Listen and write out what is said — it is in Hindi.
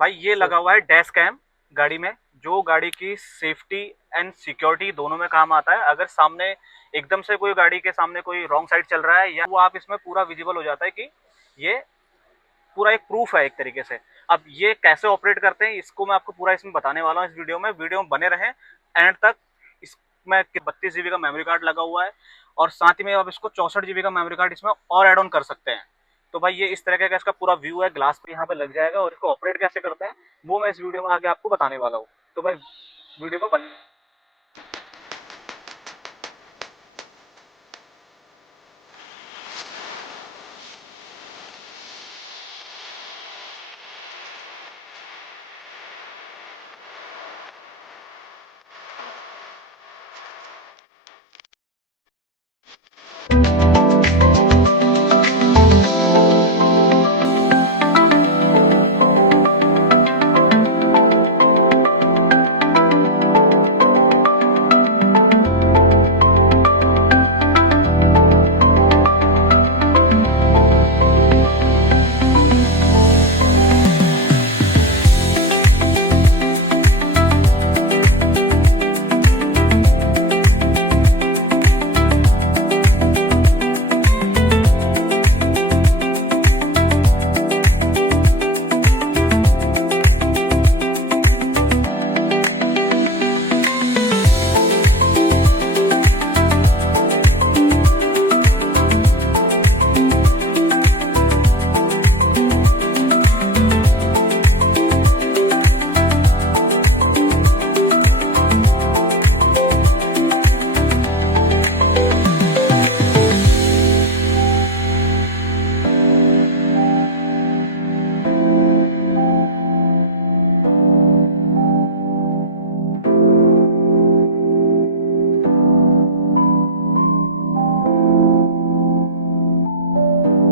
भाई ये सर। लगा हुआ है डैश कैम गाड़ी में, जो गाड़ी की सेफ्टी एंड सिक्योरिटी दोनों में काम आता है। अगर सामने एकदम से कोई गाड़ी के सामने कोई रॉन्ग साइड चल रहा है या वो आप इसमें पूरा विजिबल हो जाता है कि ये पूरा एक प्रूफ है एक तरीके से। अब ये कैसे ऑपरेट करते हैं इसको मैं आपको पूरा इसमें बताने वाला हूँ इस वीडियो में बने रहें एंड तक। इसमें 32 GB का मेमोरी कार्ड लगा हुआ है और साथ ही में आप इसको 64 GB का मेमोरी कार्ड इसमें और एड ऑन कर सकते हैं। तो भाई ये इस तरह का इसका पूरा व्यू है, ग्लास पे यहाँ पे लग जाएगा और इसको ऑपरेट कैसे करते हैं वो मैं इस वीडियो में आगे आपको बताने वाला हूँ। तो भाई वीडियो को